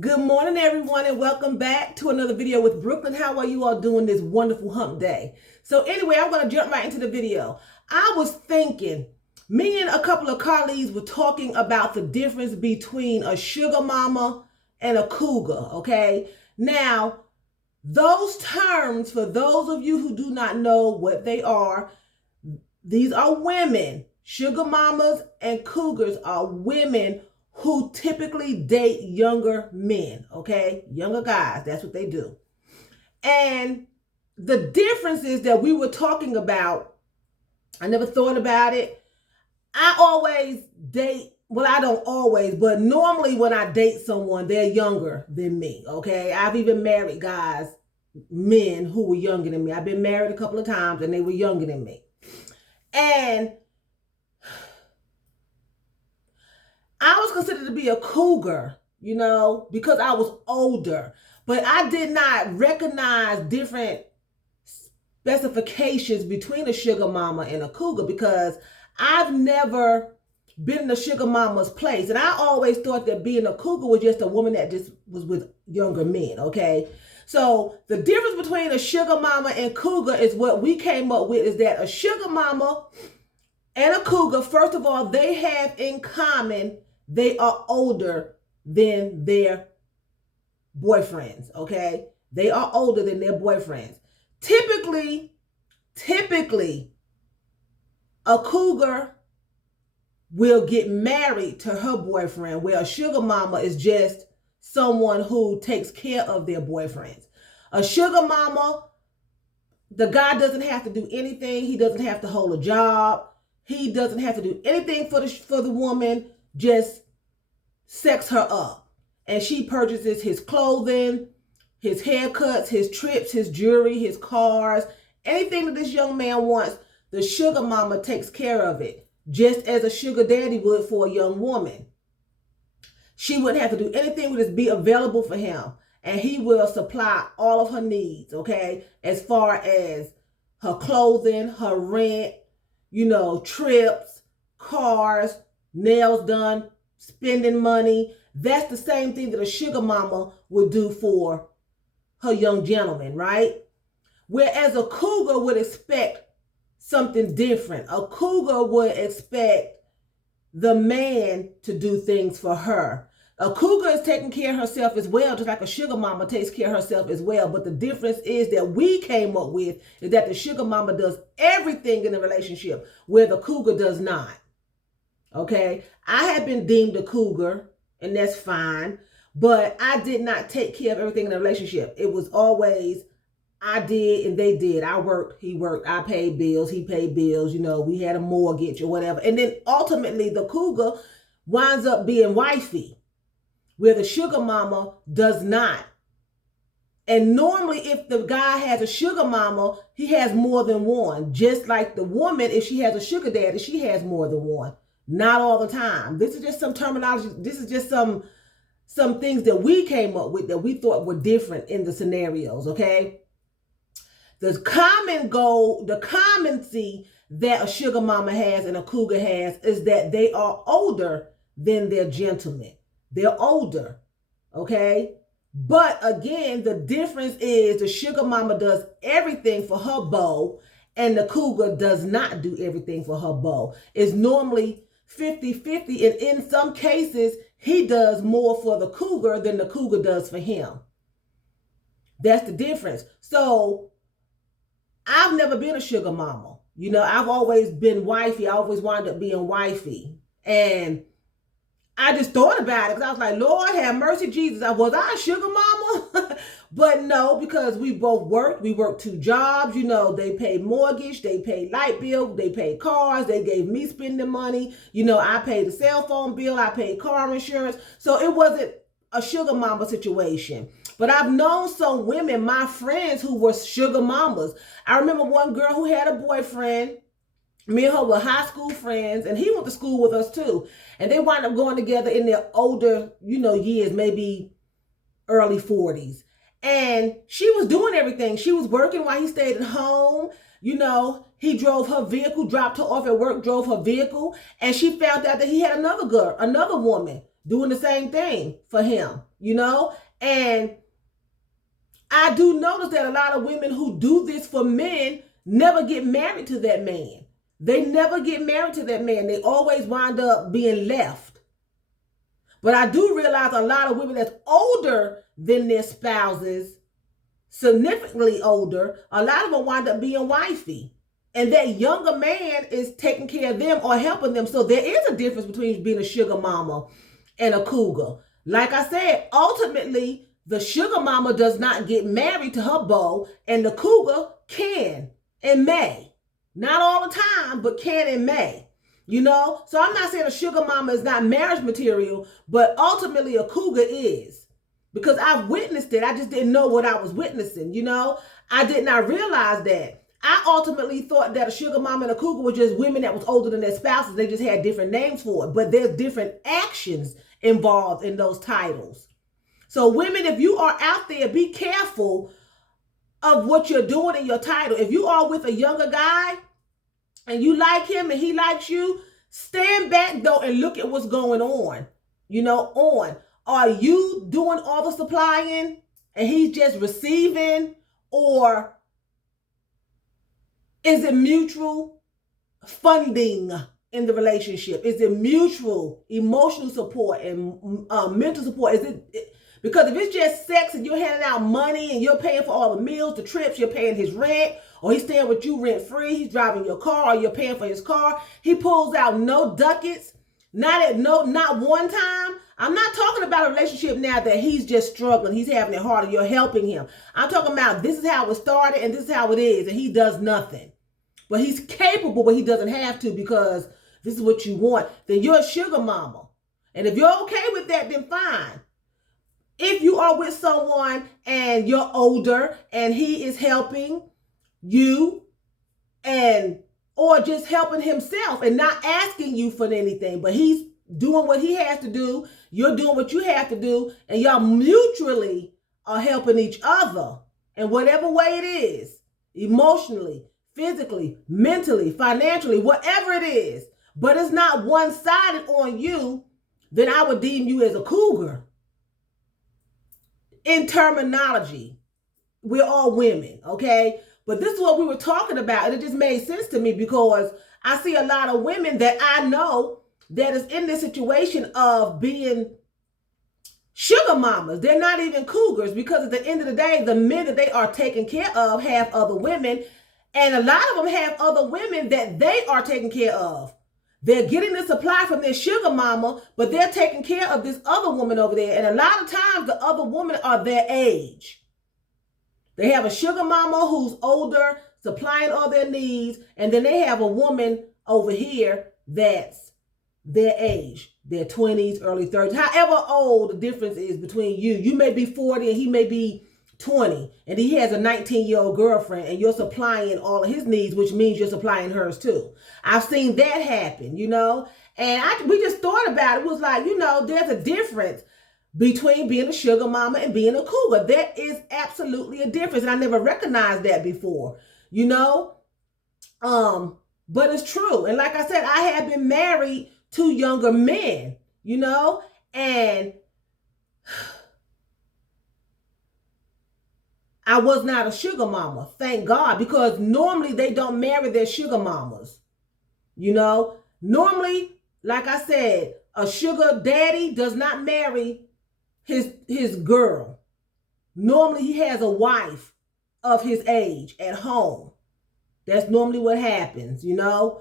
Good morning, everyone, and welcome back to another video with Brooklyn. How are you all doing this wonderful hump day? So anyway, I'm going to jump right into the video. I was thinking, me and a couple of colleagues were talking about the difference between a sugar mama and a cougar, okay? Now, those terms, for those of you who do not know what they are, these are women. Sugar mamas and cougars are women who typically date younger men, okay? Younger guys, that's what they do. And the difference is that we were talking about, I never thought about it. I always date, well, I don't always, but normally when I date someone, they're younger than me, okay? I've even married guys, men who were younger than me. I've been married a couple of times and they were younger than me. And I was considered to be a cougar, because I was older. But I did not recognize different specifications between a sugar mama and a cougar because I've never been in a sugar mama's place. And I always thought that being a cougar was just a woman that just was with younger men, okay? So the difference between a sugar mama and cougar is what we came up with is that a sugar mama and a cougar, first of all, they have in common, they are older than their boyfriends, okay? They are older than their boyfriends. Typically, a cougar will get married to her boyfriend, where a sugar mama is just someone who takes care of their boyfriends. A sugar mama, the guy doesn't have to do anything. He doesn't have to hold a job. He doesn't have to do anything for the woman, just sex her up. And she purchases his clothing, his haircuts, his trips, his jewelry, his cars, anything that this young man wants, the sugar mama takes care of it, just as a sugar daddy would for a young woman. She wouldn't have to do anything, would just be available for him. And he will supply all of her needs, okay? As far as her clothing, her rent, trips, cars, nails done, spending money. That's the same thing that a sugar mama would do for her young gentleman, right? Whereas a cougar would expect something different. A cougar would expect the man to do things for her. A cougar is taking care of herself as well, just like a sugar mama takes care of herself as well. But the difference is that we came up with is that the sugar mama does everything in the relationship, where the cougar does not. Okay? I had been deemed a cougar, and that's fine. But I did not take care of everything in the relationship. It was always I did and they did. I worked, he worked, I paid bills, he paid bills, we had a mortgage or whatever. And then ultimately the cougar winds up being wifey, where the sugar mama does not. And normally if the guy has a sugar mama, he has more than one. Just like the woman, if she has a sugar daddy, she has more than one. Not all the time. This is just some terminology. This is just some things that we came up with that we thought were different in the scenarios, okay? The common goal, the commoncy that a sugar mama has and a cougar has is that they are older than their gentlemen. They're older, okay? But again, the difference is the sugar mama does everything for her beau and the cougar does not do everything for her beau. It's normally 50-50, and in some cases, he does more for the cougar than the cougar does for him. That's the difference. So I've never been a sugar mama. I've always been wifey. I always wound up being wifey. And I just thought about it because I was like, Lord have mercy, Jesus. Was I a sugar mama? But no, because we both worked. We worked 2 jobs. They paid mortgage. They paid light bill. They paid cars. They gave me spending money. I paid the cell phone bill. I paid car insurance. So it wasn't a sugar mama situation. But I've known some women, my friends, who were sugar mamas. I remember one girl who had a boyfriend. Me and her were high school friends, and he went to school with us too. And they wound up going together in their older, years, maybe early 40s. And she was doing everything. She was working while he stayed at home. He drove her vehicle, dropped her off at work, drove her vehicle. And she found out that he had another woman doing the same thing for him, you know? And I do notice that a lot of women who do this for men never get married to that man. They never get married to that man. They always wind up being left. But I do realize a lot of women that's older than their spouses, significantly older, a lot of them wind up being wifey. And that younger man is taking care of them or helping them. So there is a difference between being a sugar mama and a cougar. Like I said, ultimately, the sugar mama does not get married to her beau, and the cougar can and may. Not all the time, but can and may. You know? So I'm not saying a sugar mama is not marriage material, but ultimately a cougar is. Because I've witnessed it. I just didn't know what I was witnessing, you know? I did not realize that. I ultimately thought that a sugar mama and a cougar were just women that was older than their spouses. They just had different names for it. But there's different actions involved in those titles. So women, if you are out there, be careful of what you're doing in your title. If you are with a younger guy and you like him and he likes you, stand back though and look at what's going on. You know, are you doing all the supplying and he's just receiving, or is it mutual funding in the relationship? Is it mutual emotional support and mental support? Because if it's just sex and you're handing out money and you're paying for all the meals, the trips, you're paying his rent, or he's staying with you rent free, he's driving your car, or you're paying for his car, he pulls out no ducats, not one time. I'm not talking about a relationship now that he's just struggling, he's having it hard, and you're helping him. I'm talking about this is how it started and this is how it is, and he does nothing. But he's capable, but he doesn't have to because this is what you want. Then you're a sugar mama. And if you're okay with that, then fine. If you are with someone and you're older and he is helping you or just helping himself and not asking you for anything, but he's doing what he has to do, you're doing what you have to do, and y'all mutually are helping each other in whatever way it is, emotionally, physically, mentally, financially, whatever it is, but it's not one-sided on you, then I would deem you as a cougar. In terminology, we're all women, okay? But this is what we were talking about, and it just made sense to me because I see a lot of women that I know that is in this situation of being sugar mamas. They're not even cougars because at the end of the day, the men that they are taking care of have other women, and a lot of them have other women that they are taking care of. They're getting the supply from their sugar mama, but they're taking care of this other woman over there. And a lot of times the other women are their age. They have a sugar mama who's older, supplying all their needs. And then they have a woman over here that's their age, their 20s, early 30s. However old the difference is between you. You may be 40 and he may be 20. And he has a 19-year-old girlfriend and you're supplying all of his needs, which means you're supplying hers too. I've seen that happen, you know. And we just thought about it. It was like, you know, there's a difference between being a sugar mama and being a cougar. There is absolutely a difference. And I never recognized that before, you know. But it's true. And like I said, I have been married to younger men, you know, and I was not a sugar mama, thank God, because normally they don't marry their sugar mamas. You know, normally, like I said, a sugar daddy does not marry his girl. Normally he has a wife of his age at home. That's normally what happens, you know.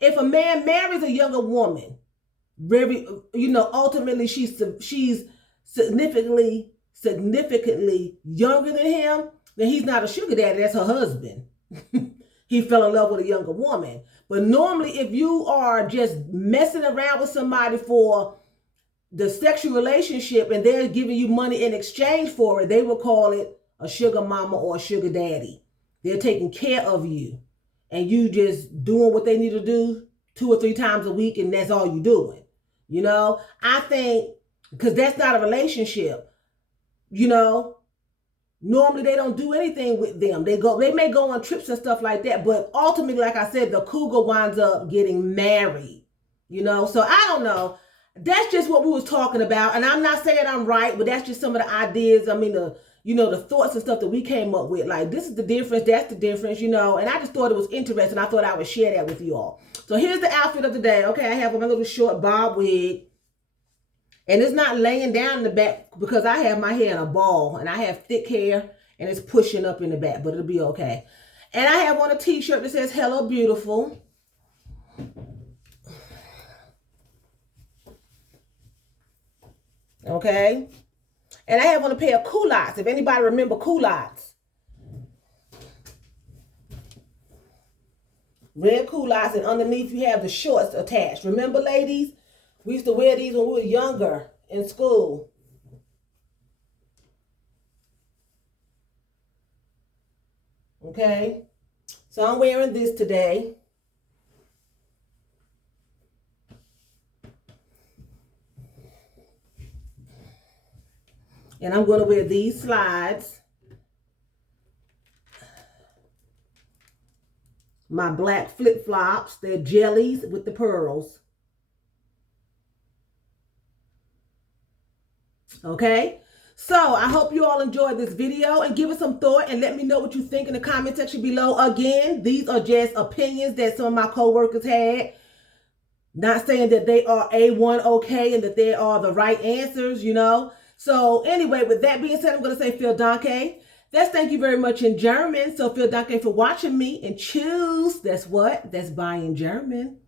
If a man marries a younger woman, very, you know, ultimately she's significantly younger than him, then he's not a sugar daddy, that's her husband. He fell in love with a younger woman. But normally if you are just messing around with somebody for the sexual relationship and they're giving you money in exchange for it, they will call it a sugar mama or a sugar daddy. They're taking care of you and you just doing what they need to do 2 or 3 times a week, and that's all you're doing. You know, I think because that's not a relationship, you know, normally they don't do anything with them. They may go on trips and stuff like that, but ultimately, like I said, the cougar winds up getting married, you know. So I don't know. that's just what we was talking about. And I'm not saying I'm right, but that's just some of the ideas. I mean, the thoughts and stuff that we came up with. Like, this is the difference, that's the difference, And I just thought it was interesting. I thought I would share that with you all. So here's the outfit of the day. Okay, I have my little short bob wig. And it's not laying down in the back because I have my hair in a ball. And I have thick hair. And it's pushing up in the back. But it'll be okay. And I have on a t-shirt that says, Hello, Beautiful. Okay. And I have on a pair of culottes. If anybody remember culottes. Red culottes, and underneath you have the shorts attached. Remember, ladies? We used to wear these when we were younger in school. Okay? So I'm wearing this today. And I'm going to wear these slides. My black flip-flops. They're jellies with the pearls. Okay? So I hope you all enjoyed this video and give it some thought and let me know what you think in the comment section below. Again, these are just opinions that some of my co-workers had. Not saying that they are A1 okay and that they are the right answers, So anyway, with that being said, I'm going to say vielen Dank. That's thank you very much in German. So vielen Dank for watching me, and choose. That's what? That's bye in German.